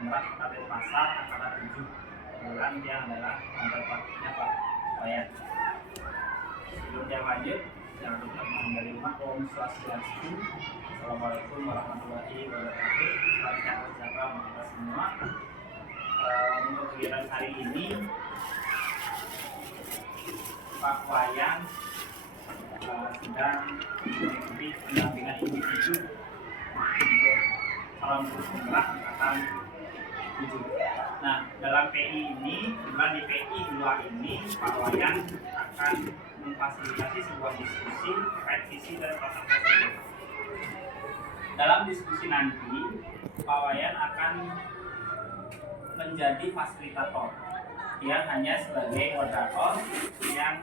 Penggerak Kabupaten Pasar angkatan 7. Kebetulan dia adalah counterpartnya Pak Wayan. Sebelum dia lanjut, jangan lupa dari rumah Om Swastiastu. Assalamualaikum warahmatullahi wabarakatuh. Salam sejahtera untuk kita semua. Untuk kegiatan hari ini, Pak Wayan sedang mengikuti pendampingan individu untuk salam guru penggerak angkatan 7. Nah, dalam PI ini, di PI 2 ini, Pak Wayan akan memfasilitasi sebuah diskusi terkait visi dan program tersebut. Dalam diskusi nanti, Pak Wayan akan menjadi fasilitator. Dia hanya sebagai moderator yang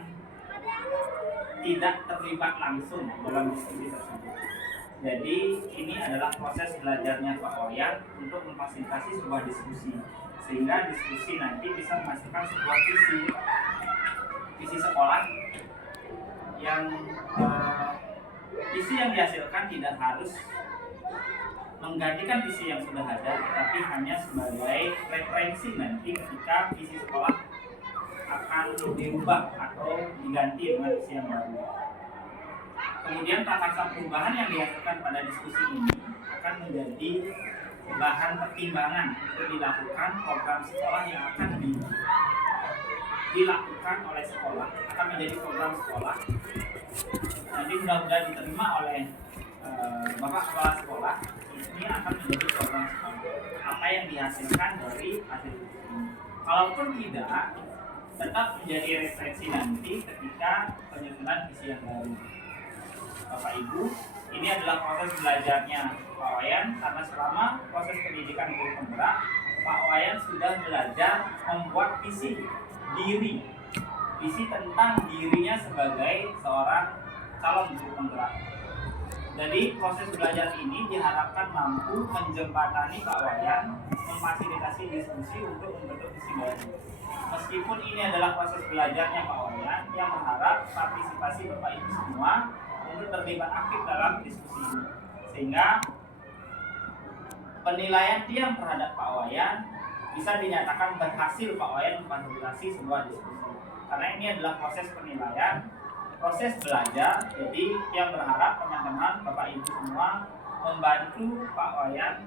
tidak terlibat langsung dalam diskusi tersebut. Jadi ini adalah proses belajarnya Pak Wayan untuk memfasilitasi sebuah diskusi, sehingga diskusi nanti bisa menghasilkan sebuah visi sekolah yang visi yang dihasilkan tidak harus menggantikan visi yang sudah ada, tetapi hanya sebagai referensi nanti ketika visi sekolah akan dirubah atau diganti dengan visi yang baru. Kemudian prakarsa perubahan yang dihasilkan pada diskusi ini akan menjadi bahan pertimbangan untuk dilakukan program sekolah yang akan dilakukan oleh sekolah, akan menjadi program sekolah. Nanti mudah-mudahan diterima oleh Bapak Kepala Sekolah. Ini akan menjadi program sekolah. Apa yang dihasilkan dari hasil ini. Kalaupun tidak, tetap menjadi referensi nanti ketika penyusunan visi yang baru. Bapak Ibu, ini adalah proses belajarnya Pak Wayan, karena selama proses pendidikan guru penggerak, Pak Wayan sudah belajar membuat visi diri, visi tentang dirinya sebagai seorang calon guru penggerak. Jadi proses belajar ini diharapkan mampu menjembatani Pak Wayan, memfasilitasi diskusi untuk membentuk visi baru. Meskipun ini adalah proses belajarnya Pak Wayan, yang berharap partisipasi Bapak Ibu semua untuk terlibat aktif dalam diskusi ini, sehingga penilaian tiang terhadap Pak Wayan bisa dinyatakan berhasil Pak Wayan memfasilitasi sebuah diskusi. Karena ini adalah proses penilaian, proses belajar. Jadi yang berharap teman-teman Bapak Ibu semua membantu Pak Wayan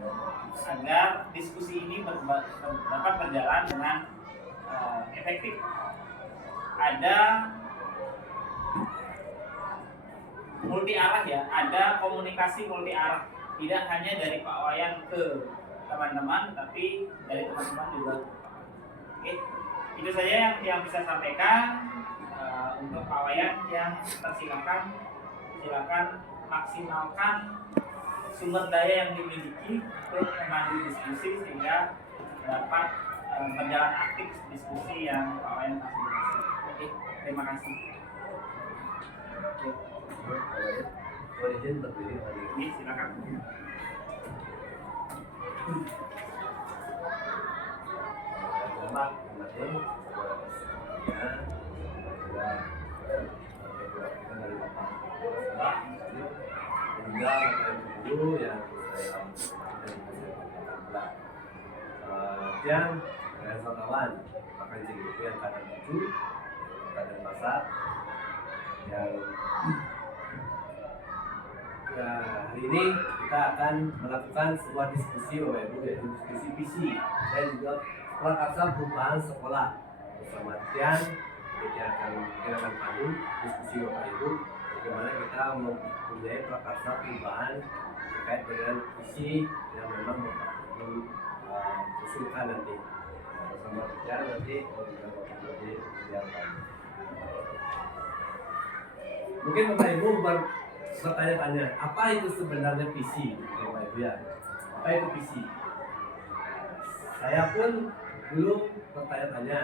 agar diskusi ini dapat berjalan dengan efektif. Ada multi arah ya, ada komunikasi multi arah, tidak hanya dari Pak Wayan ke teman-teman, tapi dari teman-teman juga. Oke, itu saja yang bisa sampaikan. Untuk Pak Wayan yang silakan maksimalkan sumber daya yang dimiliki untuk memandu diskusi sehingga dapat berjalan aktif diskusi yang Pak Wayan fasilitasi. Oke, terima kasih. Boleh izin berdiri hari ini, silakan. Selamat menikmati dari Bapak hingga dulu yang dan kawan akan jadi yang kadang 7 kadang pasar yang hari ini kita akan melakukan sebuah diskusi Bapak Ibu, yaitu diskusi visi dan juga prakarsa perubahan sekolah bersama Tian. Kita akan pandu diskusi Bapak Ibu bagaimana kita mempunyai prakarsa perubahan terkait dengan visi yang memang Bapak Ibu usulkan nanti bersama Tian nanti diapakan. Mungkin Bapak Ibu bertanya-tanya, apa itu sebenarnya visi, Bapak Ibu ya? Apa itu visi? Saya pun dulu bertanya-tanya,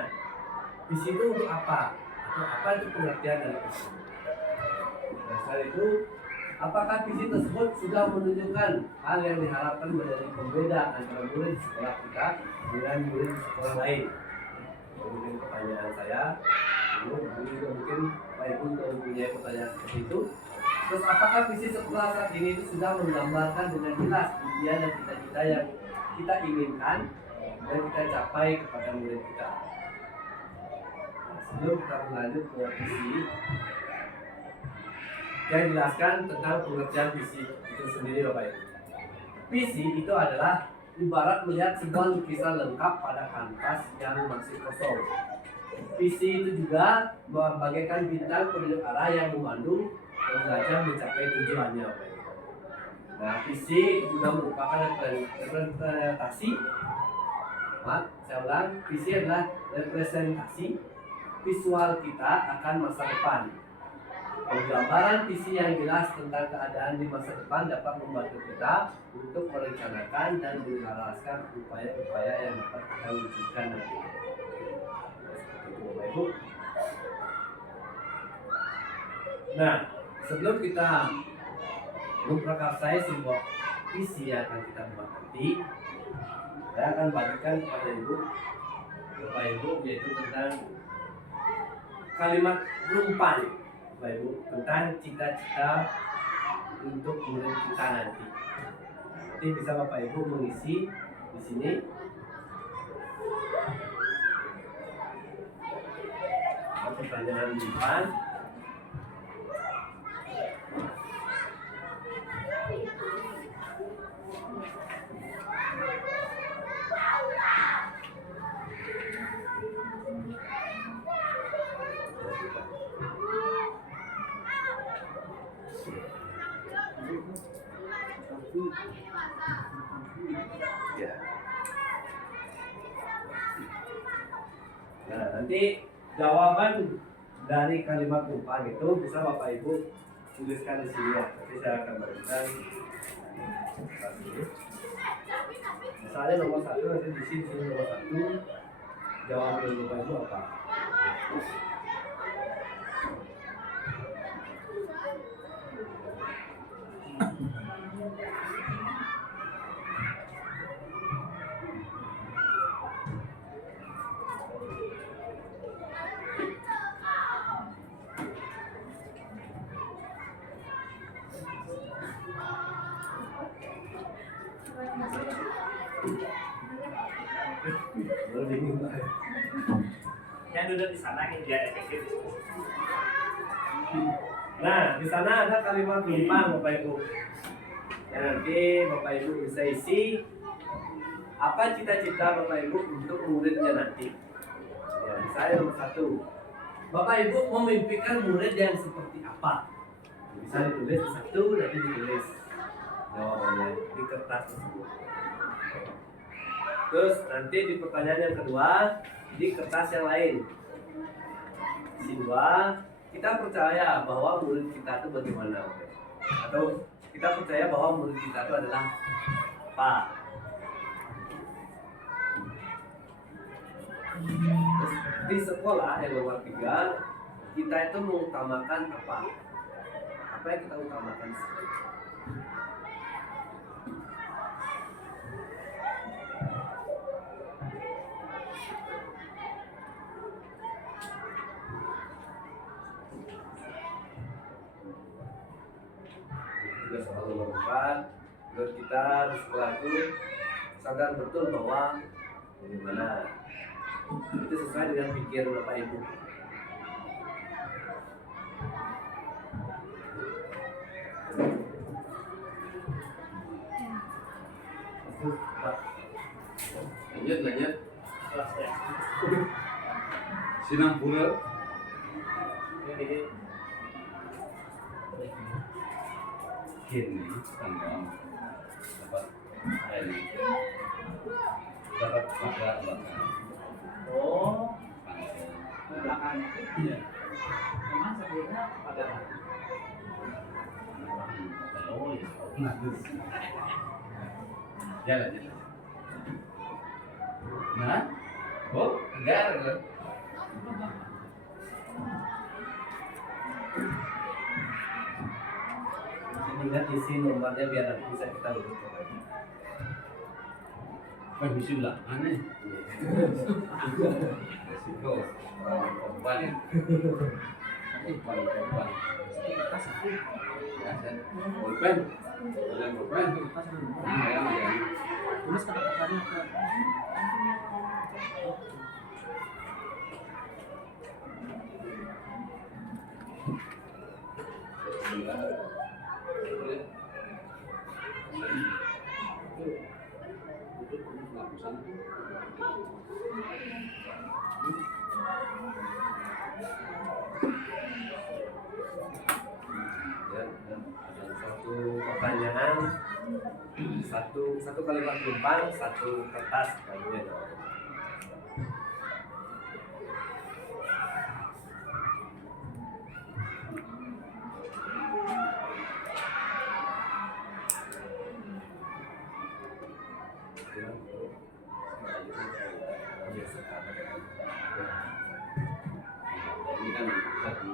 visi itu untuk apa? Atau apa itu pengertian dari visi? Nah, setelah itu, apakah visi tersebut sudah menunjukkan hal yang diharapkan menjadi pembeda antara murid di sekolah kita dengan murid di sekolah lain? Mungkin pertanyaan saya, juga mungkin Bapak Ibu juga mempunyai pertanyaan seperti itu. Terus apakah visi sekolah saat ini itu sudah menggambarkan dengan jelas impian dan cita-cita yang kita inginkan dan kita capai kepada murid kita. Nah, sebelum kita lanjut ke visi, saya jelaskan tentang pengertian visi itu sendiri Bapak Ibu. Visi itu adalah ibarat melihat sebuah lukisan lengkap pada kanvas yang masih kosong. Visi itu juga bagaikan bintang penunjuk arah yang memandu pembelajar mencapai tujuannya. Nah, visi juga merupakan representasi. Saya ulang, visi adalah representasi visual kita akan masa depan. Penggambaran visi yang jelas tentang keadaan di masa depan dapat membantu kita untuk merencanakan dan menyelaraskan upaya-upaya yang dapat kita wujudkan nanti. Bapak Ibu. Nah, sebelum kita memprakarsai sebuah visi yang akan kita buat nanti, saya akan bagikan kepada Bapak Ibu, yaitu tentang kalimat rumpan, Bapak Ibu, tentang cita-cita untuk murid kita nanti. Nanti bisa Bapak Ibu mengisi di sini. Pertanyaan rumpan. Ya. Nah, nanti jawaban dari kalimat rumpan itu bisa Bapak Ibu tuliskan di sini ya. Nanti saya akan bagikan. Misalnya nomor 1 nanti di sini nomor 1. Jawaban Bapak Ibu apa? Yang duduk di sana ini dia efektif. Nah, di sana ada kalimat rumpan Bapak Ibu. Ya, nanti Bapak Ibu bisa isi apa cita-cita Bapak Ibu untuk muridnya nanti. Ya, misalnya nomor 1. Bapak Ibu memimpikan murid yang seperti apa? Bisa ditulis di satu, nanti ditulis jawabannya di kertas tersebut. Terus nanti di pertanyaan yang kedua di kertas yang lain. Isi 2, kita percaya bahwa murid kita itu bagaimana? Atau kita percaya bahwa murid kita itu adalah apa? Terus, di sekolah yang nomor 3, kita itu mengutamakan apa? Apa yang kita utamakan? Juga soal nomor 4, menurut kita di sekolah itu sadar betul bahwa bagaimana itu sesuai dengan pikiran Bapak Ibu. Lanjut. Kelas ya. Sinang pula. Kini tanggal dapat hari dapat pada belakang. Oh, belakang. Iya. Memang sebelumnya pada Oh ya, jalan. Nah, oh, enggak. Ingat isi nomornya biar nanti bisa kita urut. Kan bisa bilang aneh. Resiko korban. Korban. Korban. Tulis kata-katanya. Ya, dan satu pertanyaan, satu kalimat tumpang, satu kertas kamunya jawabannya. Ini kan satu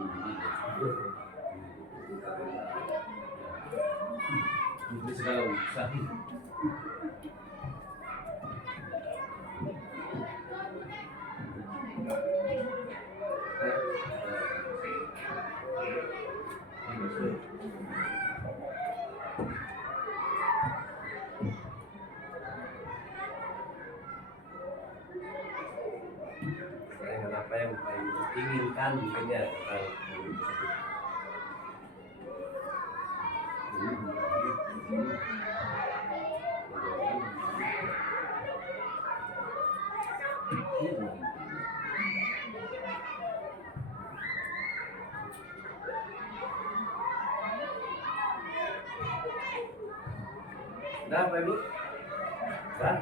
ini segala urusan. Dengan apa yang Bapak Ibu inginkan mungkin ya tentang guru tersebut. Nah, Bapak Ibu, Nah,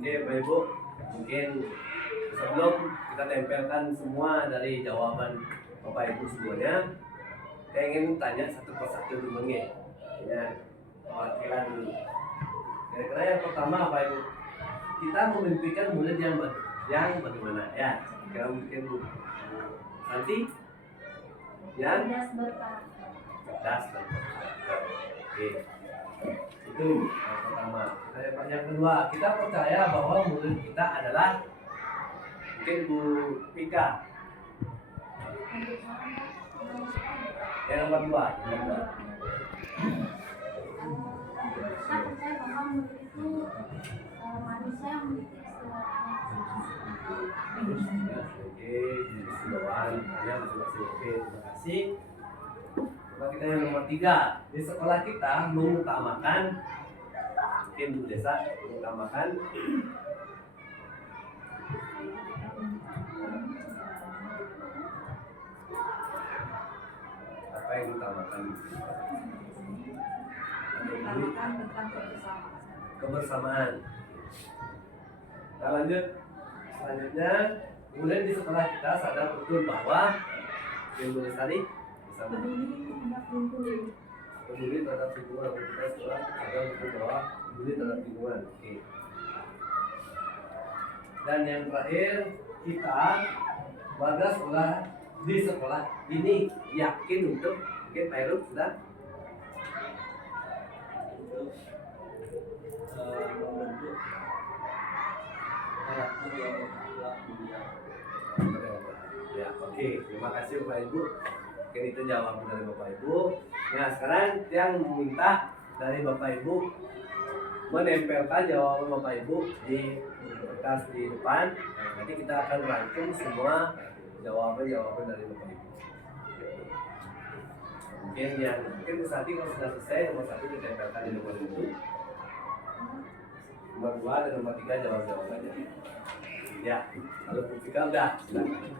Oke, Bapak Ibu, mungkin sebelum kita tempelkan semua dari jawaban Bapak Ibu semuanya, saya ingin tanya satu persatu dulu nih. Ya, perwakilan dulu. Kira-kira yang pertama Bapak Ibu, kita memimpikan murid yang bagaimana ya? Kira mungkin Bu Santi yang cerdas dan berkarakter. Oke. Itu yang pertama. Yang kedua, kita percaya bahwa murid kita adalah mungkin Bu Pika. Yang nomor dua. Saya percaya bahwa murid itu manusia yang memiliki Oke, keseluruhan hanya masing-masing. Oke, terima kasih. Coba kita yang nomor tiga. Di sekolah kita mengutamakan mungkin Bu Desa mengutamakan apa yang diutamakan? tentang kebersamaan. Kebersamaan. Kita lanjut. Selanjutnya, kemudian di sekolah kita sadar betul bahwa yang boleh tadi bisa peduli terhadap lingkungan. Atau kita sekolah sadar betul bahwa peduli terhadap lingkungan. Oke. Dan yang terakhir, kita warga sekolah di sekolah ini yakin untuk mungkin Pak Heru sudah membentuk karakter yang telah mulia. Ya, oke. Terima kasih Bapak Ibu. Mungkin itu jawaban dari Bapak Ibu. Nah, sekarang yang meminta dari Bapak Ibu menempelkan jawaban Bapak Ibu di kertas di depan. Nah, nanti kita akan rangkum semua jawaban-jawaban dari Bapak Ibu. Mungkin nanti kalau sudah selesai nomor 1 ditempelkan di nomor 1. Nomor 2 dan nomor 3 jawab-jawabannya. Ya, kalau buktikan udah, silakan.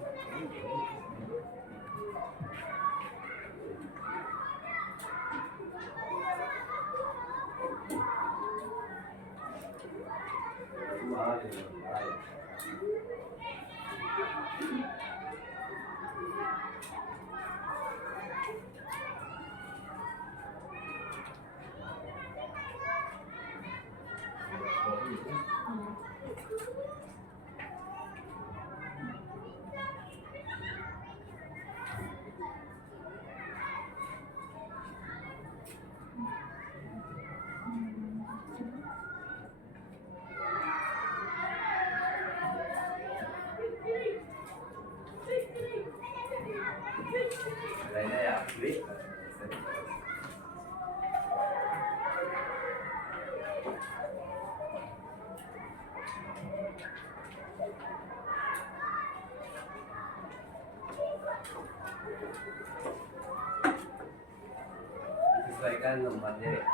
sesuaikan lembarnya ya.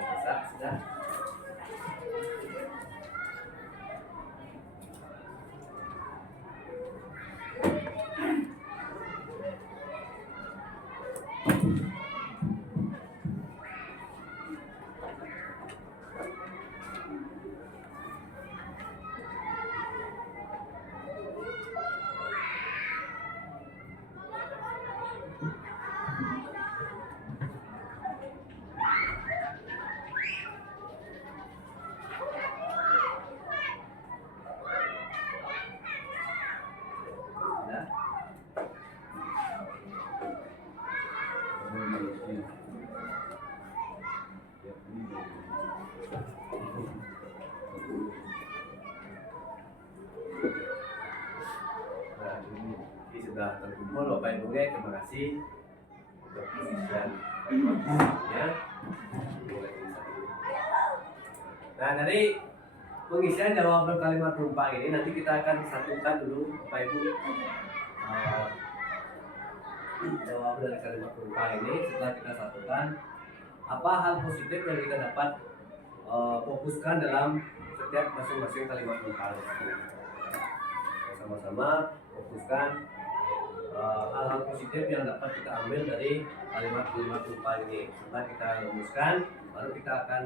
Bisa, sudah. Sudah. Nah, ini sudah terkumpul Bapak Ibu ya. Terima kasih untuk pengisian ya. Nah, dari pengisian jawaban kalimat penumpang ini nanti kita akan satukan dulu Bapak Ibu jawaban dari kalimat penumpang ini. Setelah kita satukan, apa hal positif yang kita dapat fokuskan dalam setiap masing-masing kalimat penumpang tersebut. Sama-sama fokuskan hal-hal positif yang dapat kita ambil dari kalimat-kalimat penumpang ini. Setelah kita rumuskan, baru kita akan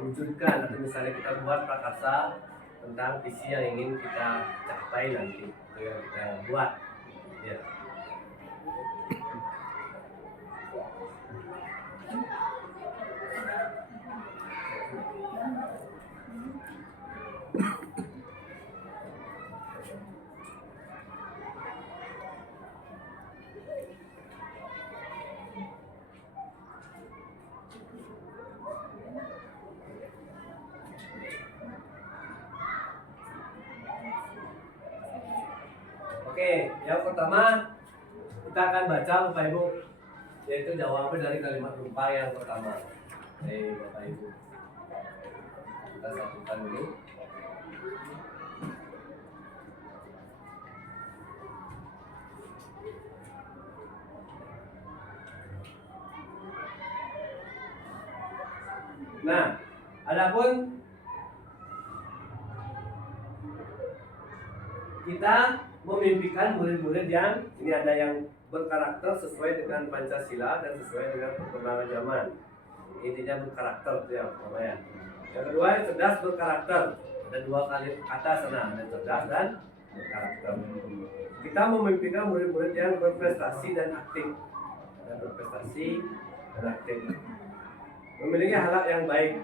wujudkan, atau misalnya kita buat prakarsa tentang visi yang ingin kita capai nanti, itu yang kita buat ya. Oke, yang pertama kita akan baca Bapak Ibu, yaitu jawaban dari kalimat penumpang yang pertama. Bapak Ibu, kita satukan dulu. Nah, adapun kita memimpikan murid-murid yang ini ada yang berkarakter sesuai dengan Pancasila dan sesuai dengan perkembangan zaman. Intinya berkarakter itu yang pertama ya. Yang kedua cerdas berkarakter. Ada dua kali kata sana, ada cerdas dan berkarakter. Kita memimpikan murid-murid yang berprestasi dan aktif. Berprestasi dan aktif. Memiliki akhlak yang baik.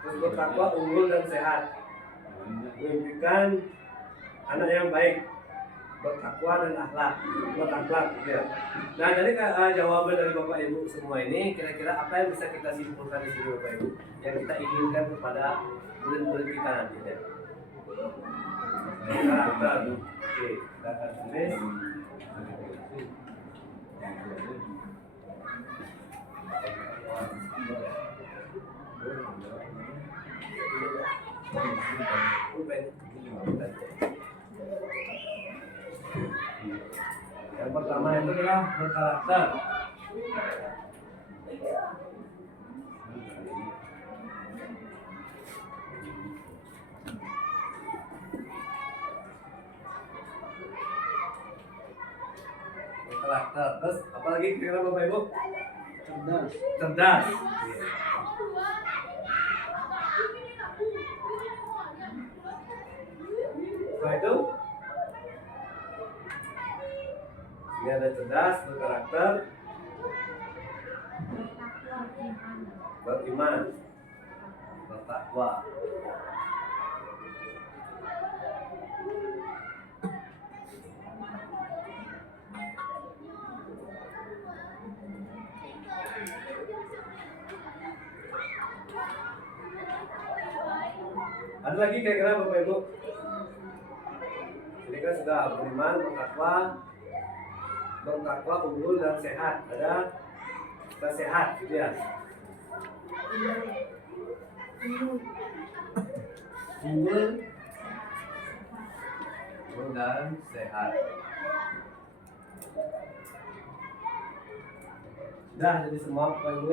Terus bertakwa, unggul dan sehat. Memimpikan anak yang baik, bertakwa dan berakhlak ya. Nah, dari jawaban dari Bapak Ibu semua ini, kira-kira apa yang bisa kita simpulkan di sini Bapak Ibu yang kita inginkan kepada murid-murid kita nanti ya? Karakter. Oke, kita akan tulis. Yang pertama itu adalah berkarakter. Berkarakter. Terus apalagi kira Bapak Ibu? Cerdas. Cerdas. Setelah itu ini ada cerdas, berkarakter, beriman, bertakwa. Ada lagi kira-kira Bapak Ibu? Ini kan sudah beriman, bertakwa, unggul dan sehat. Ada sehat, gitu ya. Unggul dan sehat. Sudah jadi semua Bapak Ibu.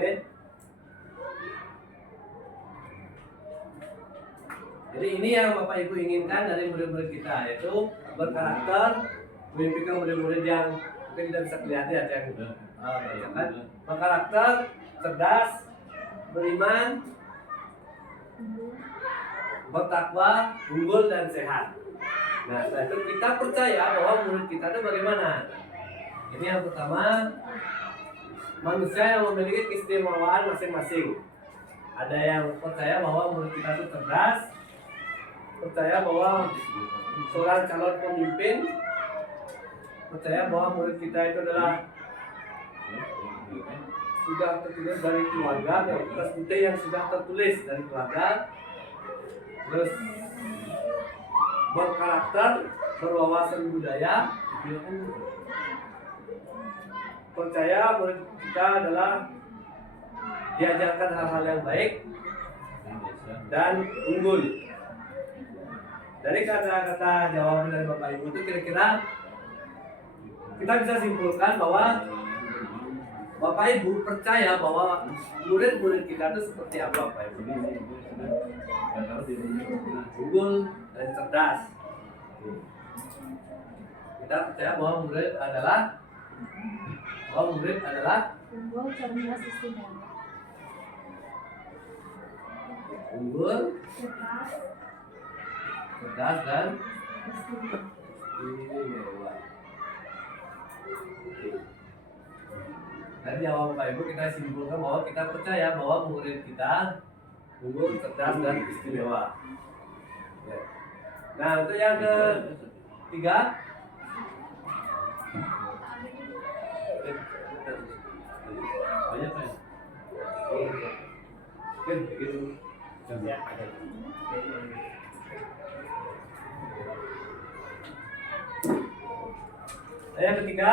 Jadi ini yang Bapak Ibu inginkan dari murid-murid kita, yaitu berkarakter, memimpikan murid-murid yang mungkin tidak bisa kelihatan ya, yang kan? Berkarakter, cerdas, beriman, bertakwa, unggul dan sehat. Nah, setelah itu kita percaya bahwa murid kita itu bagaimana? Ini yang pertama, manusia yang memiliki keistimewaan masing-masing. Ada yang percaya bahwa murid kita itu cerdas, percaya bahwa seorang calon pemimpin, percaya bahwa murid kita itu adalah sudah tertulis dari keluarga, dari kertas putih yang sudah tertulis dari keluarga, terus berkarakter, berwawasan budaya, percaya murid kita adalah diajarkan hal-hal yang baik dan unggul. Dari kata-kata jawaban dari Bapak Ibu itu kira-kira kita bisa simpulkan bahwa Bapak Ibu percaya bahwa murid-murid kita itu seperti apa Bapak Ibu? Unggul dan cerdas. Kita percaya bahwa murid adalah unggul, cerdas, istimewa. unggul, Cerdas, cerdas dan istimewa. istimewa. Dari awal Bapak Ibu kita simpulkan bahwa kita percaya bahwa murid kita unggul, cerdas dan istimewa. Ya. Nah, untuk yang ketiga, Banyak kan? kan begitu. Ya, ada. Nah, yang ketiga,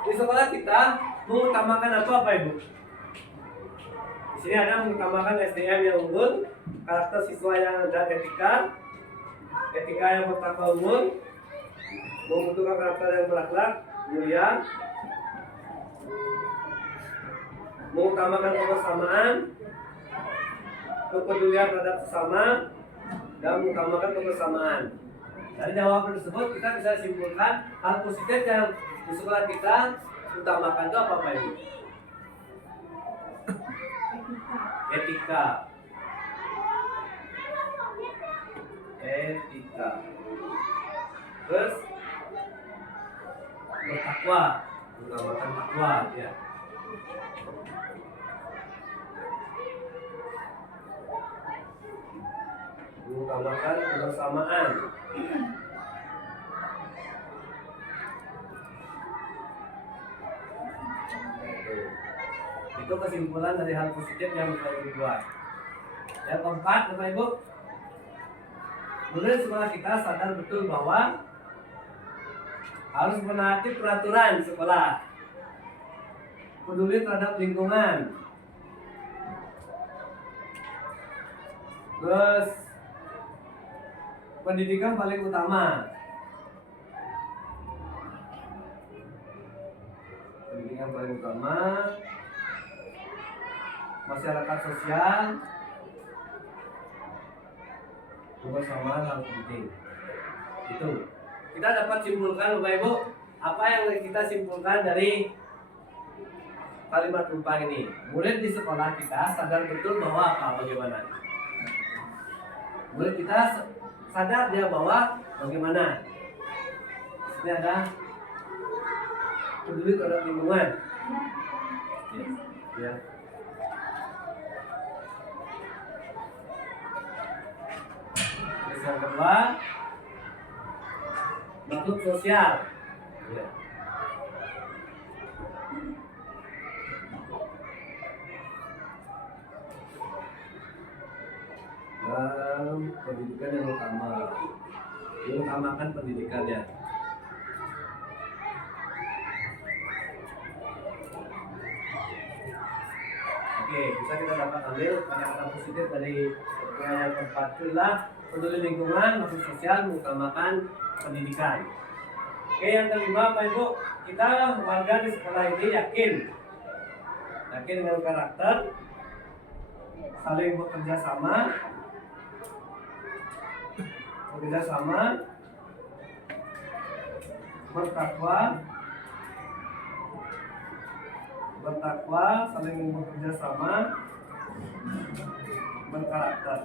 di sekolah kita mengutamakan apa Bapak Ibu? Di sini ada mengutamakan SDM yang unggul, karakter siswa yang dan etika yang bertakwa unggul, membentukkan karakter yang berakhlak mulia, mengutamakan kebersamaan, kepedulian terhadap sesama, dan mengutamakan kebersamaan. Dari jawaban tersebut kita bisa simpulkan hal positif yang di sekolah kita utamakan itu apa Pak Ibu? Etika. Terus bertakwa, utamakan takwa ya. Mengutamakan kebersamaan. Itu kesimpulan dari hal positif yang Bapak Ibu buat. Yang keempat, Bapak Ibu, murid sekolah kita sadar betul bahwa harus menaati peraturan sekolah, peduli terhadap lingkungan, terus pendidikan paling utama. Pendidikan paling utama, masyarakat sosial, kebersamaan hal penting. Itu kita dapat simpulkan Bapak Ibu, apa yang kita simpulkan dari kalimat rumpang ini. Murid di sekolah kita sadar betul bahwa apa, bagaimana. Murid kita sadar dia bahwa bagaimana. Di sini ada peduli terhadap lingkungan. Ya. Terus yang kedua, makhluk sosial. Ya. Dan pendidikan yang utama, diutamakan pendidikannya. Oke, bisa kita dapat ambil kata-kata positif dari yang keempat itulah peduli lingkungan, masuk sosial, mengutamakan pendidikan. Oke, yang kelima Pak Ibu, kita warga di sekolah ini yakin dengan karakter, saling bekerja sama, bertakwa, saling bekerja sama, berkarakter.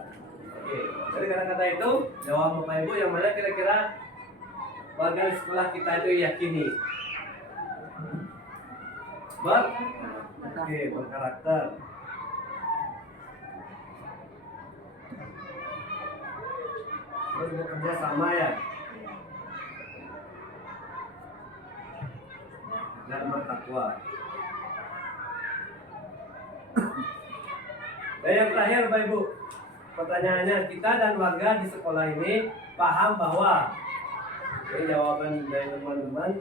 Oke, dari kata-kata itu jawab Bapak Ibu yang mana kira-kira warga di sekolah kita itu yakini? Berkarakter. Terus bekerja sama ya. Dan bertakwa. Dan yang terakhir Bapak Ibu, pertanyaannya, kita dan warga di sekolah ini paham bahwa, ini jawaban dari teman-teman,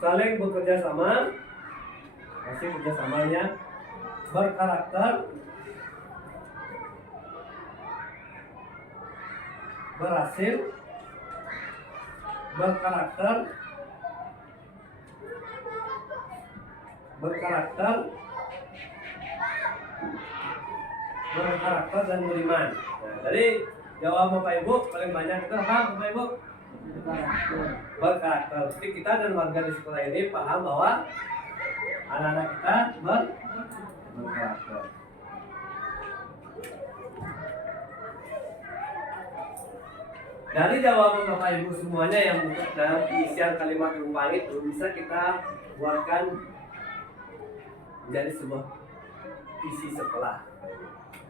saling bekerja sama, masih kerjasamanya, berkarakter, berhasil, berkarakter dan beriman. Nah, jadi jawab Bapak Ibu paling banyak itu apa Bapak Ibu? Berkarakter. Jadi kita dan warga di sekolah ini paham bahwa anak-anak kita berkarakter. Dari jawaban Bapak Ibu semuanya yang untuk dalam isian kalimat rumpaan itu bisa kita buatkan menjadi sebuah visi sekolah.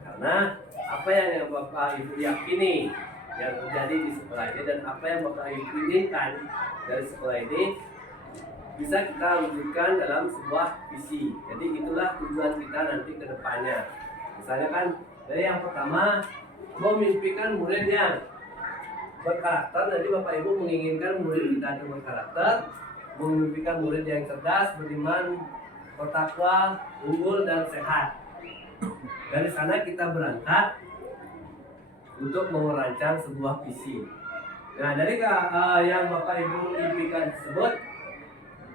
Karena apa yang Bapak Ibu yakini yang terjadi di sekolah ini dan apa yang Bapak Ibu inginkan dari sekolah ini bisa kita wujudkan dalam sebuah visi. Jadi itulah tujuan kita nanti ke depannya. Misalnya kan dari yang pertama memimpikan murid yang berkarakter. Jadi Bapak Ibu menginginkan murid kita itu berkarakter, memimpikan murid yang cerdas, beriman, bertakwa, unggul dan sehat. Dari sana kita berangkat untuk merancang sebuah visi. Nah, dari yang Bapak Ibu impikan tersebut,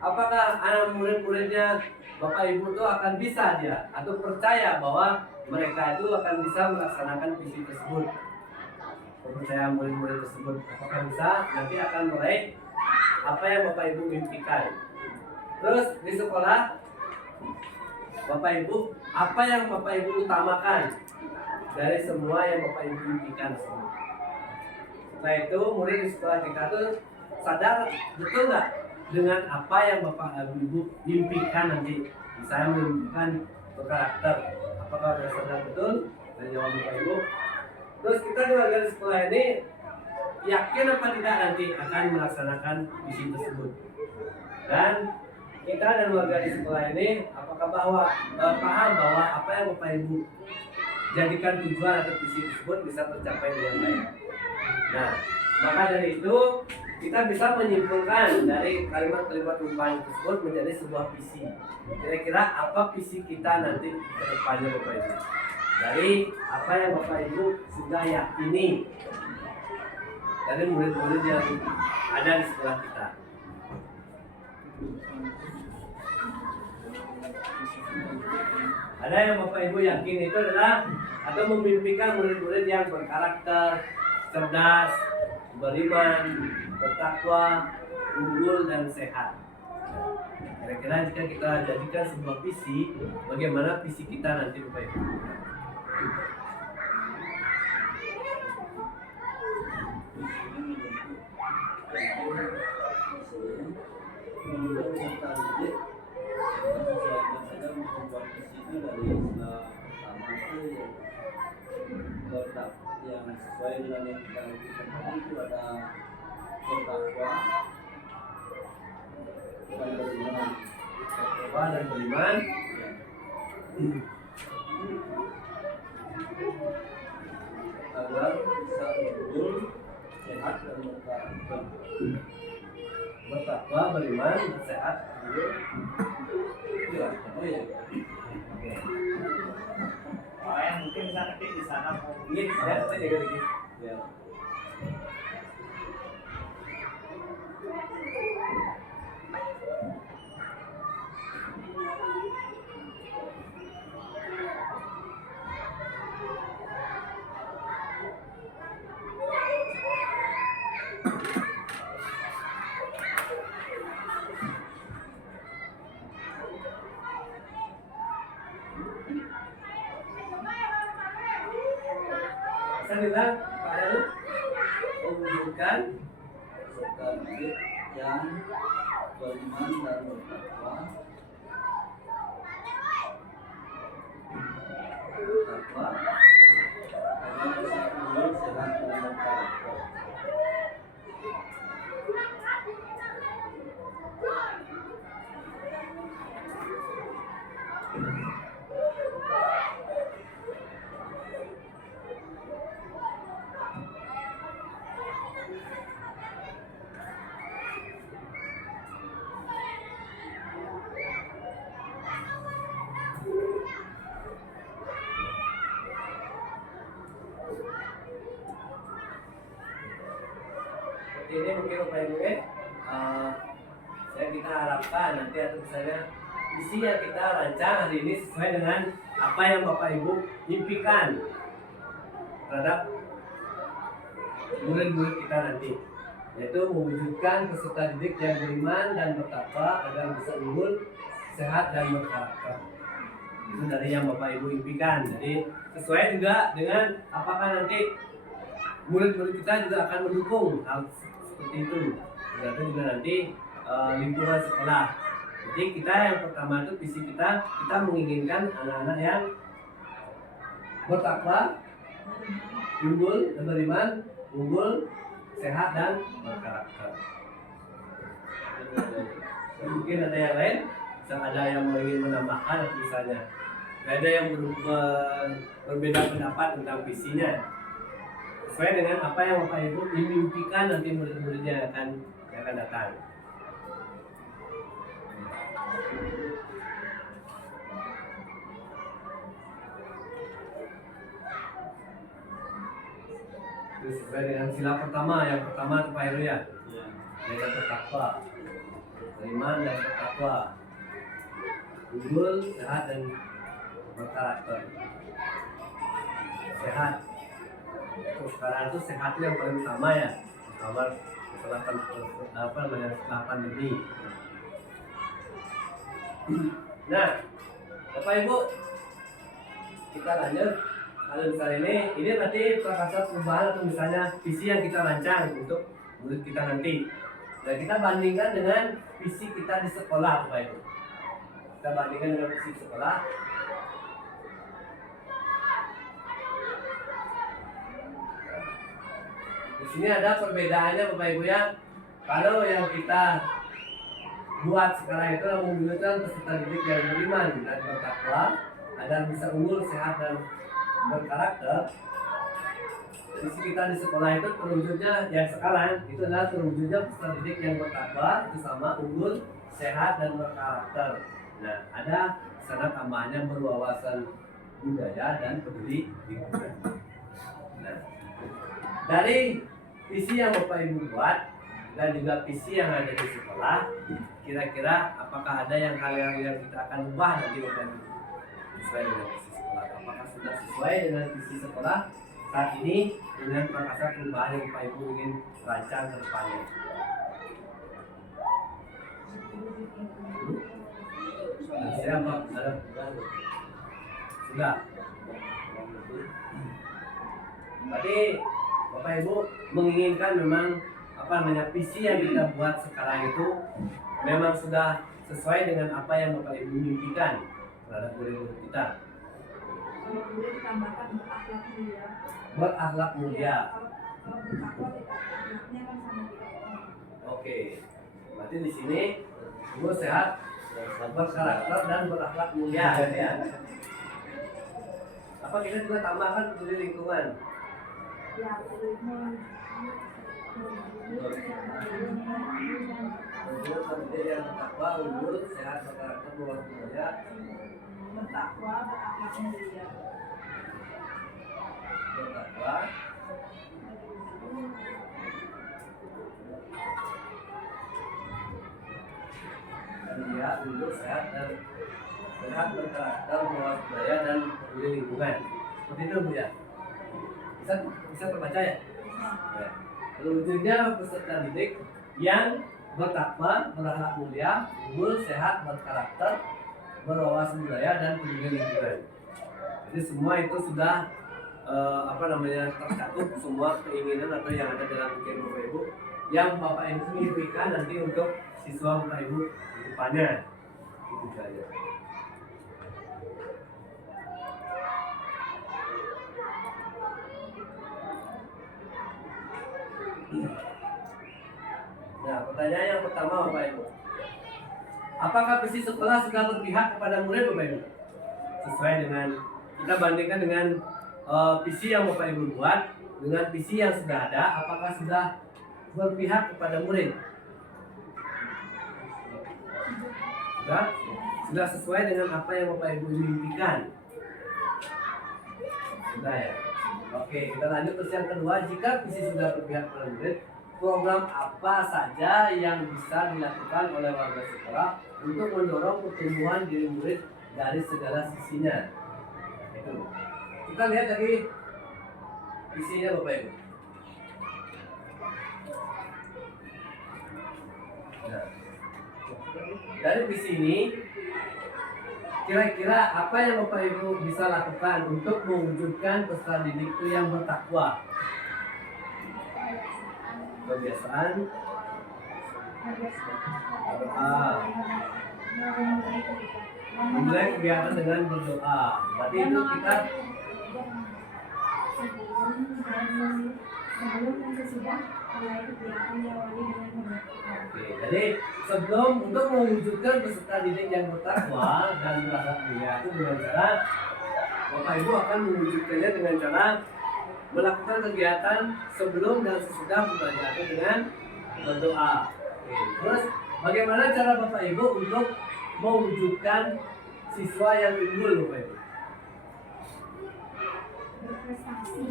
apakah anak murid-muridnya Bapak Ibu itu akan bisa dia atau percaya bahwa mereka itu akan bisa melaksanakan visi tersebut? Kepercayaan murid-murid tersebut apakah bisa nanti akan meraih apa yang Bapak Ibu impikan? Terus di sekolah Bapak Ibu, apa yang Bapak Ibu utamakan dari semua yang Bapak Ibu impikan semua? Setelah itu murid di sekolah kita tuh sadar betul nggak dengan apa yang Bapak Ibu impikan nanti? Misalnya mengimpikan berkarakter, apakah sudah sadar betul? Dan jawab Bapak Ibu. Terus kita di warga di sekolah ini yakin apa tidak nanti akan melaksanakan visi tersebut? Dan kita dan warga di sekolah ini apakah paham bahwa apa yang Bapak Ibu jadikan tujuan atau visi tersebut bisa tercapai dengan baik? Nah, maka dari itu kita bisa menyimpulkan dari kalimat-kalimat rumpaan tersebut menjadi sebuah visi. Kira-kira apa visi kita nanti ke depannya Bapak Ibu? Dari apa yang Bapak Ibu sudah yakini dari murid-murid yang ada di sekolah kita. Ada yang Bapak Ibu yakin itu adalah atau memimpikan murid-murid yang berkarakter, cerdas, beriman, bertakwa, unggul dan sehat. Kira-kira jika kita jadikan sebuah visi, bagaimana visi kita nanti Bapak Ibu? Yang sesuai dengan yang kita lakukan itu ada bertakwa Dan beriman, agar bisa unggul, sehat dan berkarakter. bertakwa, beriman, bersehat. Iya, oh ya. Oke. Orang yang mungkin bisa ketik di sana mau Ini ya, saya jaga dikit. Ya. Saya bilang, Pak Heru, mewujudkan Sekaligus yang beriman dan bertakwa. takwa, Agar bisa unggul, sehat dan berkarakter. ini mungkin Bapak Ibu saya kita harapkan nanti atau misalnya isi yang kita rancang hari ini sesuai dengan apa yang Bapak Ibu impikan terhadap murid-murid kita nanti, yaitu mewujudkan peserta didik yang beriman dan bertakwa agar bisa unggul, sehat dan berkarakter. Itu dari yang Bapak Ibu impikan. Jadi sesuai juga dengan apakah nanti murid-murid kita juga akan mendukung hal seperti itu. Berarti juga nanti lingkungan sekolah. Jadi kita yang pertama itu visi kita menginginkan anak-anak yang bertakwa, unggul dan beriman, unggul, sehat dan berkarakter. Mungkin ada yang lain, ada yang mau ingin menambahkan atau misalnya ada yang berbeda pendapat tentang visinya sesuai dengan apa yang Bapak Ibu impikan nanti murid-muridnya yang akan datang. Itu sesuai dengan sila pertama, yang pertama itu Pak Heru ya, yaitu bertakwa, beriman dan bertakwa, unggul, sehat dan berkarakter. Sehat. Terus sekarang itu sehat itu yang paling utama ya, nomor setelah pandemi. Nah, Bapak Ibu, kita lanjut. Kalau misalnya ini berarti prakasa perubahan atau misalnya visi yang kita rancang untuk murid kita nanti. Nah, kita bandingkan dengan visi kita di sekolah, Bapak Ibu. Kita bandingkan dengan visi sekolah. Di sini ada perbedaannya Bapak Ibu ya. Kalau yang kita buat sekarang itu mewujudkan peserta didik yang beriman dan bertakwa agar bisa unggul, sehat dan berkarakter. Visi kita di sekolah itu terwujudnya yang sekarang itu adalah terwujudnya peserta didik yang bertakwa itu sama unggul, sehat dan berkarakter. Nah, ada sana tambahannya berwawasan budaya dan peduli lingkungan. Nah, dari visi yang Bapak Ibu buat dan juga visi yang ada di sekolah, kira-kira apakah ada yang hal yang kita akan ubah nanti Bapak Ibu sesuai dengan visi sekolah? Apakah sudah sesuai dengan visi sekolah saat ini dengan prakasa perubahan yang Bapak Ibu ingin rancang ke depannya? Saya ada sudah. Berarti Bapak Ibu menginginkan memang visi yang kita buat sekarang itu memang sudah sesuai dengan apa yang Bapak Ibu mimpikan terhadap murid-murid kita. Boleh ditambahkan berakhlak mulia. Berakhlak mulia. Kalau bertakwa tidak akhlaknya kan sama kita. Oke. Berarti di sini Ibu sehat, berkarakter dan berakhlak mulia ya. Apa kita juga tambahkan peduli lingkungan? Ya, didik yang bertakwa, unggul, sehat, berkarakter, berwawasan budaya, bertakwa, berakhlak mulia. bertakwa, mulia, unggul, sehat, berkarakter, berwawasan budaya, dan peduli lingkungan. Seperti itu, Bu ya. Bisa terbaca ya? Ya. Terwujudnya peserta didik yang bertakwa, berakhlak mulia, unggul, sehat, berkarakter, berwawasan budaya, dan peduli lingkungan. Jadi semua itu sudah tercakup semua keinginan atau yang ada dalam pikiran Bapak Ibu yang Bapak Ibu mimpikan nanti untuk siswa Bapak Ibu ke depannya. Itu saja. Nah, pertanyaan yang pertama Bapak Ibu. Apakah visi sekolah sudah berpihak kepada murid Bapak Ibu? Sesuai dengan kita bandingkan dengan visi yang Bapak Ibu buat dengan visi yang sudah ada, apakah sudah berpihak kepada murid? Sudah sesuai dengan apa yang Bapak Ibu impikan? Sudah ya. Oke, kita lanjut terus yang kedua. Jika visi sudah berpihak kepada murid, program apa saja yang bisa dilakukan oleh warga sekolah untuk mendorong pertumbuhan diri murid dari segala sisinya? Itu. Kita lihat dari visinya Bapak Ibu. Nah, dari visi ini, kira-kira apa yang Bapak Ibu bisa lakukan untuk mewujudkan peserta didik itu yang bertakwa? Kebiasaan memulai kegiatan dengan berdoa. Berarti itu kita sebelum dan sesudah mulai kegiatan diawali dengan berdoa. Oke, jadi sebelum untuk mewujudkan peserta didik yang bertakwa dan berakhlak mulia itu dengan cara Bapak Ibu akan mewujudkannya dengan cara melakukan kegiatan sebelum dan sesudah pembelajaran dengan berdoa. Oke, terus bagaimana cara Bapak Ibu untuk mewujudkan siswa yang unggul Bapak Ibu? Berprestasi.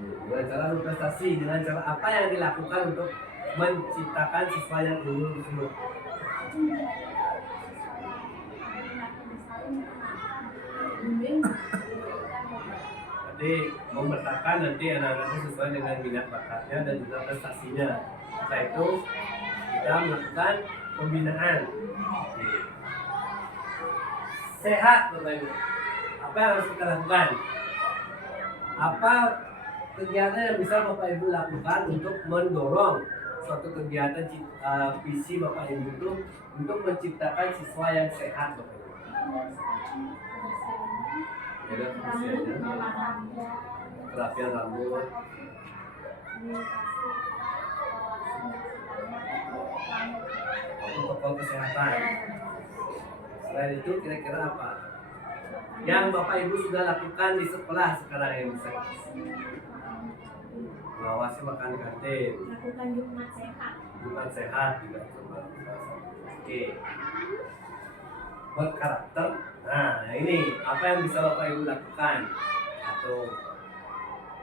Dengan cara berprestasi, dengan cara apa yang dilakukan untuk menciptakan siswa yang unggul tersebut? Jadi memetakan nanti anak-anaknya sesuai dengan minat bakatnya dan juga prestasinya. Setelah itu kita melakukan pembinaan. Sehat Bapak Ibu. Apa yang harus kita lakukan? Apa kegiatan yang bisa Bapak Ibu lakukan untuk mendorong suatu kegiatan visi Bapak Ibu itu untuk menciptakan siswa yang sehat Bapak Ibu? Ada kerapian rambut, protokol kesehatan. Selain itu kira-kira apa yang Bapak Ibu sudah lakukan di sekolah sekarang yang bisa? Mengawasi makan kantin, Lakukan Jumat sehat. bukan sehat juga coba. Oke. Berkarakter. Nah, ini apa yang bisa Bapak Ibu lakukan atau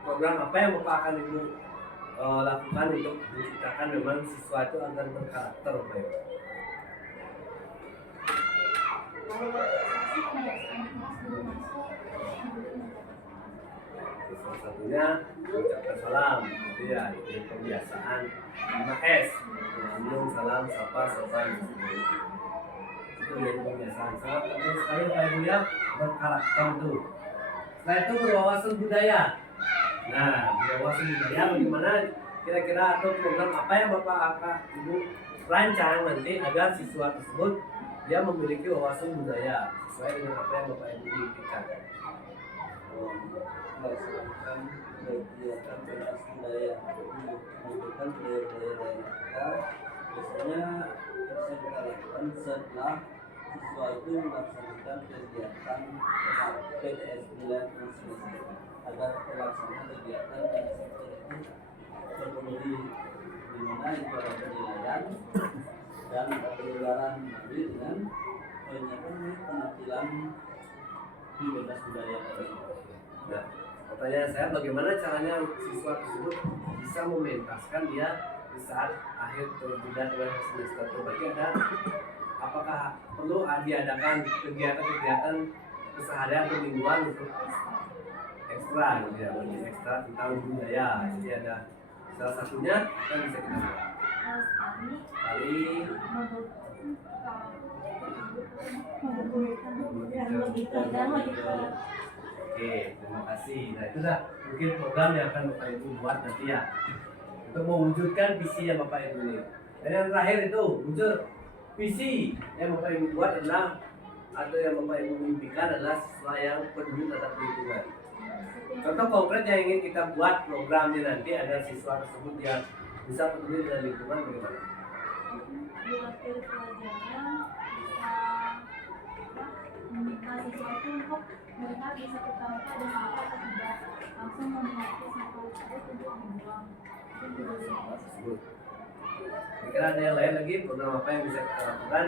program apa yang Bapak akan Ibu lakukan untuk menciptakan memang siswa itu agar berkarakter Bapak Ibu? Salah satunya mengucapkan salam, itu ya, itu kebiasaan 5S, menyambung salam, sapa, sopan. Itu jadi kebiasaan. Sangat penting sekali Bapak Ibu ya, berkarakter itu. Setelah itu berwawasan budaya. Nah, berwawasan budaya bagaimana kira-kira atau program apa yang Bapak akan Ibu rancang nanti agar siswa tersebut dia memiliki wawasan budaya sesuai dengan apa yang Bapak Ibu impikan. Melaksanakan kegiatan pentas budaya untuk menunjukkan budaya-budaya daerah kita. Biasanya bisa kita lakukan setelah siswa itu melaksanakan kegiatan PTS nilai masing-masing agar pelaksanaan kegiatan pada sektor itu terpenuhi, di mana itu ada penilaian dan penyebaran nanti dengan penampilan di pentas budaya tadi. Nah, pertanyaan saya bagaimana caranya siswa tersebut bisa mementaskan dia di saat akhir terjeda dengan semester itu? Berarti ada apakah perlu diadakan kegiatan-kegiatan keseharian atau mingguan untuk ekstra gitu ya, berarti ekstra tentang budaya. Jadi ada salah satunya yang bisa kita buat. Kali Oke, terima kasih. Nah itu dah mungkin program yang akan Bapak Ibu buat nanti ya untuk mewujudkan visi yang Bapak Ibu ini. Dan yang terakhir itu wujud visi yang Bapak Ibu buat adalah atau yang Bapak Ibu mimpikan adalah siswa yang peduli terhadap lingkungan. Contoh konkret yang ingin kita buat programnya nanti agar siswa tersebut yang bisa peduli dengan lingkungan bagaimana? Di waktu pelajaran bisa meminta siswa itu untuk melihat di satu tempat ada sampah atau tidak, langsung mengingatkan sampah tersebut untuk dibuang. Itu juga Tersebut. Kira-kira ada yang lain lagi program apa yang bisa kita lakukan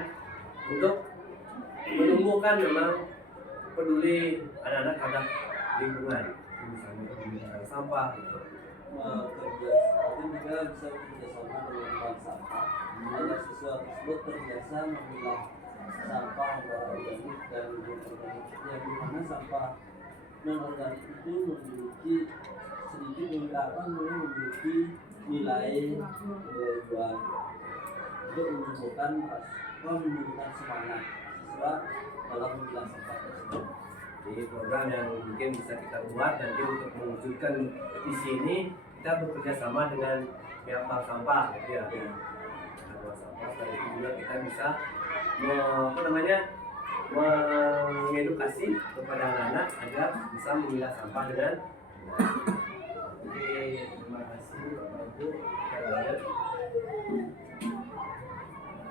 untuk menumbuhkan memang peduli anak-anak terhadap lingkungan, misalnya peduli terhadap sampah gitu. Mungkin juga bisa bekerjasama dengan bank sampah agar siswa tersebut terbiasa memilah sampah organik dan non-organik, yang dimana sampah non-organik itu memiliki memiliki nilai jual untuk menumbuhkan semangat siswa dalam memilah sampah tersebut. Jadi program yang mungkin bisa kita buat nanti untuk mewujudkan visi ini kita bekerja sama dengan pihak bank sampah gitu ya. Bank sampah selain itu juga kita bisa mengedukasi kepada anak-anak agar bisa memilah sampah dengan benar. Oke, terima kasih Bapak Ibu.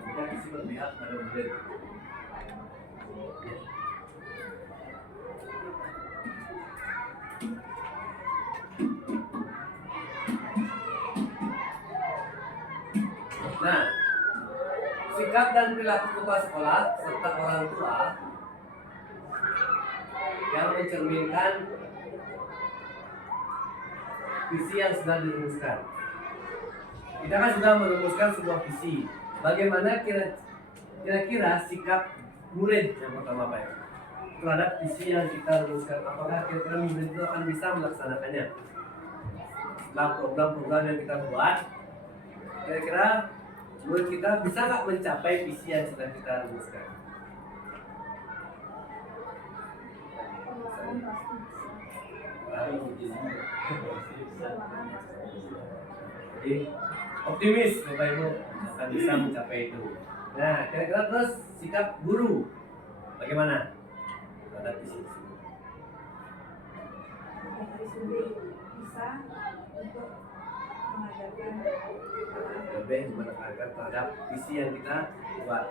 Kita bisa berpihak pada murid. Nah, sikap dan perilaku kepala sekolah serta orang tua yang mencerminkan visi yang sudah dirumuskan. Kita kan sudah merumuskan sebuah visi. Bagaimana kira-kira sikap murid yang pertama Pak terhadap visi yang kita rumuskan? Apakah kira-kira murid itu akan bisa melaksanakannya? Setelah program-program yang kita buat, kira-kira murid kita bisa nggak mencapai visi yang sudah kita rumuskan? Jadi optimis Bapak Ibu akan bisa mencapai itu. Nah, kira-kira terus sikap guru bagaimana terhadap visi tersebut? Bisa untuk mengajarkan Lebih menekankan terhadap visi yang kita buat.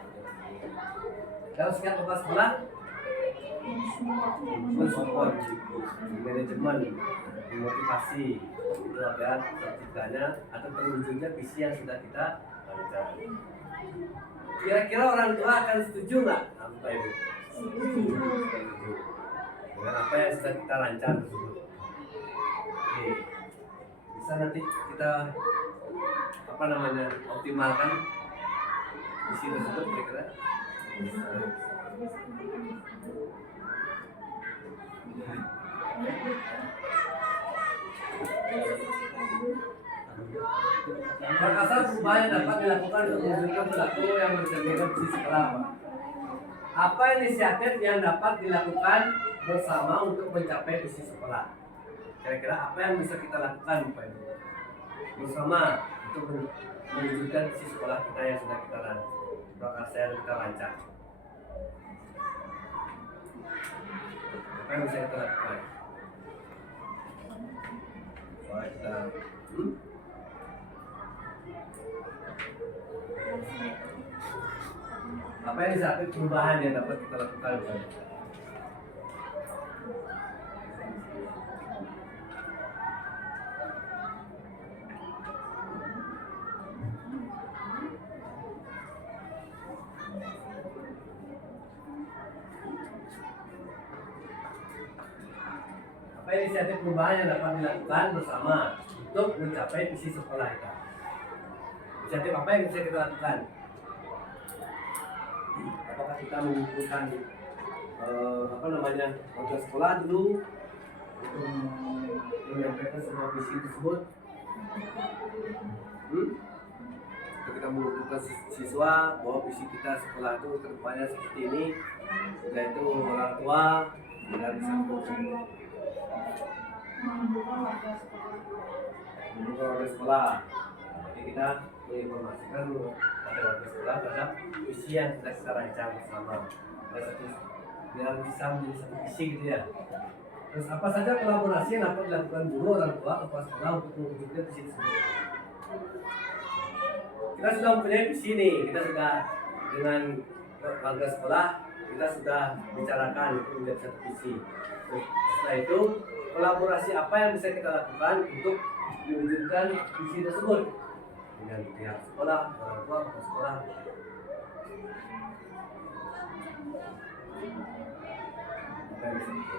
Kalau sikap kepala sekolah mensupport manajemen, memotivasi itu agar terciptanya atau terwujudnya visi yang sudah kita rancang. Kira-kira orang tua akan setuju nggak Bapak Ibu? Setuju dengan apa yang sudah kita rancang tersebut. Oke, bisa nanti kita optimalkan visi tersebut kira-kira. Makassar perubahan yang dapat dilakukan untuk mewujudkan perilaku yang mencerminkan visi sekolah. Apa inisiatif yang dapat dilakukan bersama untuk mencapai visi sekolah? Kira-kira apa yang bisa kita lakukan Bapak Ibu? Bersama untuk mewujudkan visi sekolah kita yang sudah kita rancang. Apa yang bisa kita lakukan? Apa yang inisiatif perubahan yang dapat kita lakukan? apa inisiatif perubahan yang dapat dilakukan bersama untuk mencapai visi sekolah kita. Inisiatif apa yang bisa kita lakukan? Apakah kita mengumpulkan warga sekolah dulu untuk menyampaikan semua visi tersebut? Untuk kita mengumpulkan siswa bahwa visi kita sekolah itu kedepannya seperti ini, yaitu orang tua dan mengumpulkan warga sekolah. mengumpulkan warga sekolah. Jadi kita menginformasikan pada warga sekolah terhadap visi yang kita rancang bersama. Biar bisa menjadi satu visi gitu ya. Terus apa saja kolaborasi yang dapat dilakukan guru, orang tua, kepala sekolah untuk mewujudkan visi tersebut? Kita sudah mempunyai visi nih, kita sudah dengan warga sekolah kita sudah bicarakan untuk menjadi satu visi. Terus, setelah itu kolaborasi apa yang bisa kita lakukan untuk mewujudkan visi tersebut dengan pihak sekolah, orang tua, kepala sekolah. Apa yang bisa kita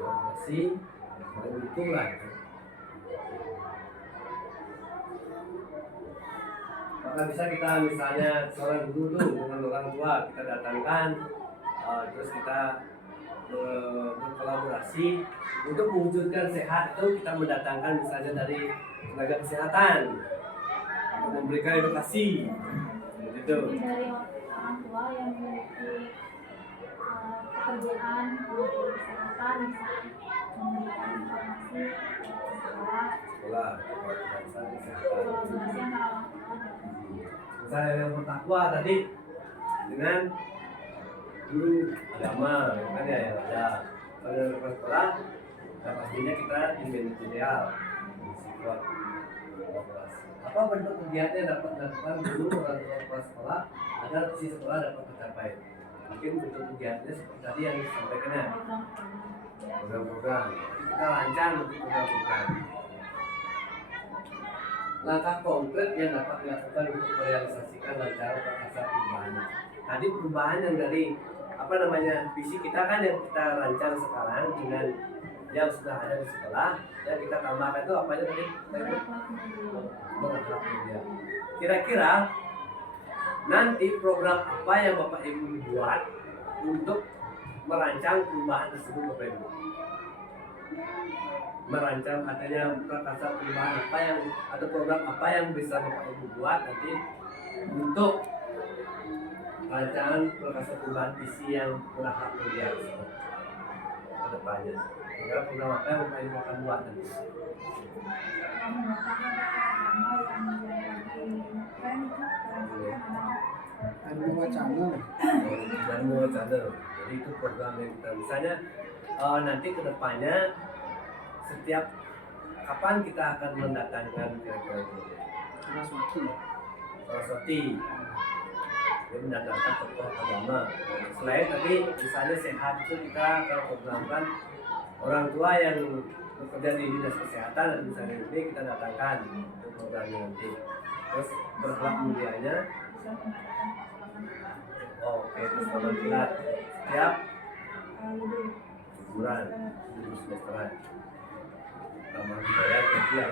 kolaborasi, mendukung lah gitu. Maka bisa kita misalnya seorang guru dengan orang tua kita datangkan, terus kita berkolaborasi untuk mewujudkan sehat itu kita mendatangkan misalnya dari tenaga kesehatan untuk memberikan edukasi, begitu. Jadi dari orang tua yang memiliki pekerjaan di kesehatan bisa memberikan informasi ke sekolah. Kesehatan. Kolaborasi antara orang tua dan Misalnya yang bertakwa tadi dengan guru agama, kan ya yang ada. Kalau dari kepala sekolah, nah pastinya kita di manajerial, support kolaborasi. Apa bentuk kegiatan yang dapat dilakukan guru orang tua kepala sekolah agar visi sekolah dapat tercapai? Mungkin bentuk kegiatannya seperti tadi yang disampaikan ya, program-program. Kita rancang untuk program-program. Langkah konkret yang dapat dilakukan untuk merealisasikan rencana prakasa perubahan. Tadi perubahan yang dari visi kita kan yang kita rancang sekarang dengan yang sudah ada di sekolah dan kita tambahkan itu apa aja tadi? Berakhlak mulia. Kira-kira nanti program apa yang Bapak Ibu buat untuk merancang perubahan tersebut Bapak Ibu? Merancang adanya prakasa perubahan apa yang atau program apa yang bisa Bapak Ibu buat nanti untuk rancangan prakasa perubahan visi yang berakhlak mulia ke depannya. Kira program apa yang Bapak Ibu akan buat nanti? Dan mau channel. Jadi itu program yang kita misalnya nanti ke depannya setiap kapan kita akan mendatangkan kira-kira itu? Saraswati. Dia mendatangkan tokoh agama. Selain tadi misalnya sehat itu kita akan programkan orang tua yang bekerja di dinas kesehatan dan misalnya ini kita datangkan untuk programnya nanti. Terus berakhlak mulianya. Oke, terus pemanggilan setiap liburan, libur semesteran. Tambah dibayar kerja.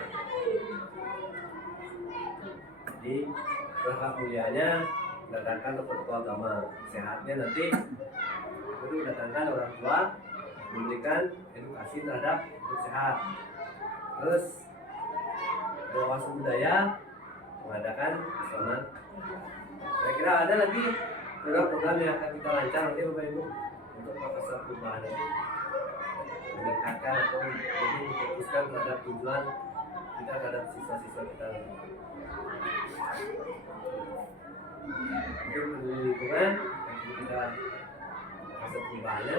Jadi berakhlak mulianya datangkan tokoh agama, sehatnya nanti itu datangkan orang tua memberikan edukasi terhadap hidup sehat. Terus berwawasan budaya mengadakan isoman. Kira-kira ada lagi program yang akan kita rancang nanti Bapak Ibu untuk prakasa perubahan nanti meningkatkan atau lebih memfokuskan terhadap tujuan kita terhadap siswa-siswa kita. Mungkin peduli lingkungan kita prakasa perubahannya.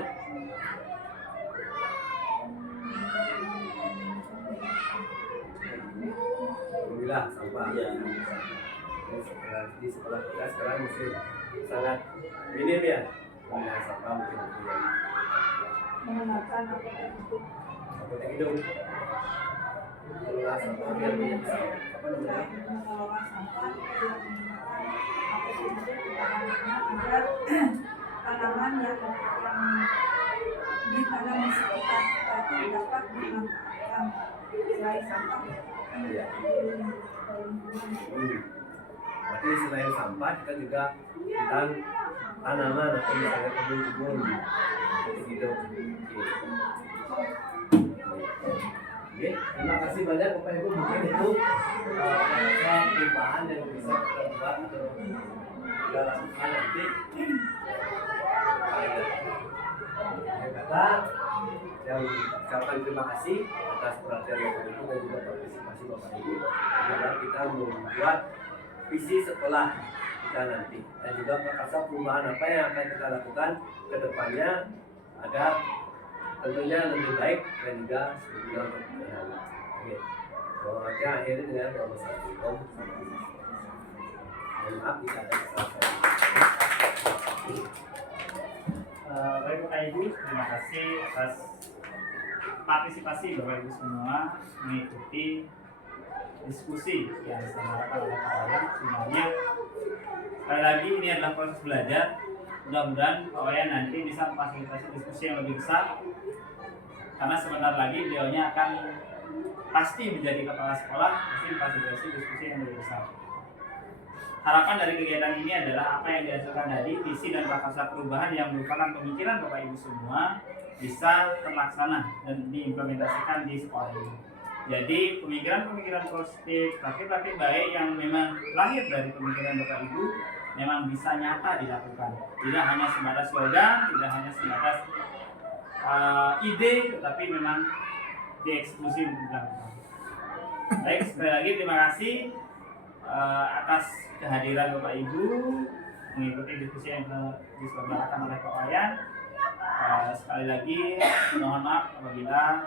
Alhamdulillah sampah. Ya. Di sekolah kita sekarang masih sangat minim ya penggunaan sampah mungkin ya. Menggunakan apotek Hidung. Kelola sampah biar bisa apa namanya? mengelola sampah kita juga menggunakan apotek hidup kita agar tanaman yang ditanam di sekitar kita itu dapat dimanfaatkan selain sampah. Iya. Berarti selain sampah kita juga tentang tanaman atau misalnya kebun-kebun seperti gitu. Oke, terima kasih banyak Bapak Ibu, mungkin itu perubahan yang bisa kita buat atau kita lakukan nanti. Kata yang ucapkan terima kasih atas perhatian Bapak Ibu dan juga partisipasi Bapak Ibu dalam kita membuat visi sekolah kita nanti dan juga prakasa perubahan apa yang akan kita lakukan ke depannya agar tentunya lebih baik dan juga lebih berkelanjutan. Oke, kita akhiri dengan doa bersatu. Maaf jika ada kesalahan. Baik Bapak Ibu, terima kasih atas partisipasi Bapak Ibu semua mengikuti diskusi yang diselenggarakan oleh Pak Wayan. Sebenarnya sekali lagi ini adalah proses belajar. Mudah-mudahan Pak Wayan nanti bisa memfasilitasi diskusi yang lebih besar, karena sebentar lagi beliaunya akan pasti menjadi kepala sekolah, pasti memfasilitasi diskusi yang lebih besar. Harapan dari kegiatan ini adalah apa yang dihasilkan tadi, visi dan prakarsa perubahan yang merupakan pemikiran Bapak Ibu semua bisa terlaksana dan diimplementasikan di sekolah ini. Jadi pemikiran-pemikiran positif, praktik-praktik baik yang memang lahir dari pemikiran Bapak Ibu memang bisa nyata dilakukan. Tidak hanya sebatas slogan, tidak hanya sebatas ide, tetapi memang dieksekusi untuk dilakukan. Baik, sekali lagi terima kasih atas kehadiran Bapak Ibu mengikuti diskusi yang diselenggarakan oleh Pak Wayan. Sekali lagi mohon maaf apabila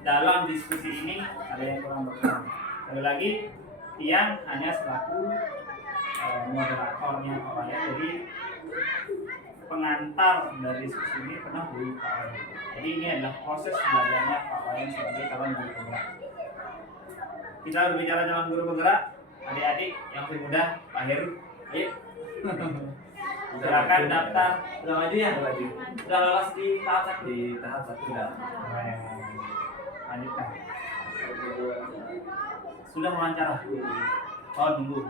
dalam diskusi ini ada yang kurang berkenan. Sekali lagi Tiang hanya selaku moderatornya Pak Wayan, jadi pengantar dari diskusi ini penuh dari Pak Wayan. Jadi ini adalah proses belajarnya Pak Wayan sebagai calon guru penggerak. Kita berbicara calon guru penggerak, adik-adik yang lebih muda, Pak Heru, ayo. Silakan daftar. Sudah maju ya? Sudah lolos di tahap satu? Di tahap satu sudah. Lanjutkan. Sudah wawancara? Oh, nunggu.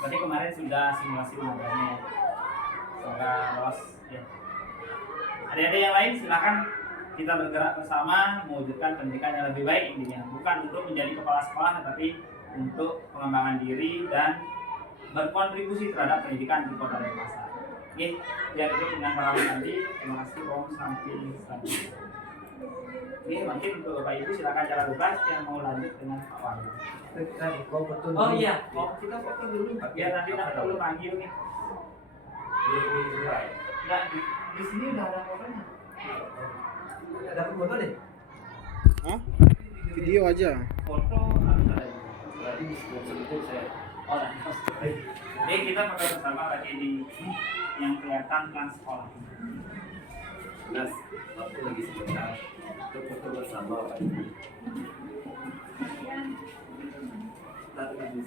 Berarti kemarin sudah simulasi wawancaranya. Semoga lolos ya. Adik-adik yang lain silakan kita bergerak bersama mewujudkan pendidikan yang lebih baik, intinya bukan untuk menjadi kepala sekolah tetapi untuk pengembangan diri dan berkontribusi terhadap pendidikan di Kota Denpasar. Oke, biar itu dengan para nanti. Terima kasih Om sampai selanjutnya. Oke, mungkin untuk Bapak Ibu silakan cara bebas yang mau lanjut dengan Pak Wahyu. Oh iya, kita foto dulu biar nanti tak perlu panggil nih. Enggak, di sini udah ada fotonya. Ada foto deh. Hah? Video aja. Foto harus ada. Berarti sebelum saya. Oh, nah. Jadi kita foto bersama lagi di yang kelihatan kan sekolah. Nas, waktu lagi sebentar untuk foto bersama Pak Ibu. Satu lagi.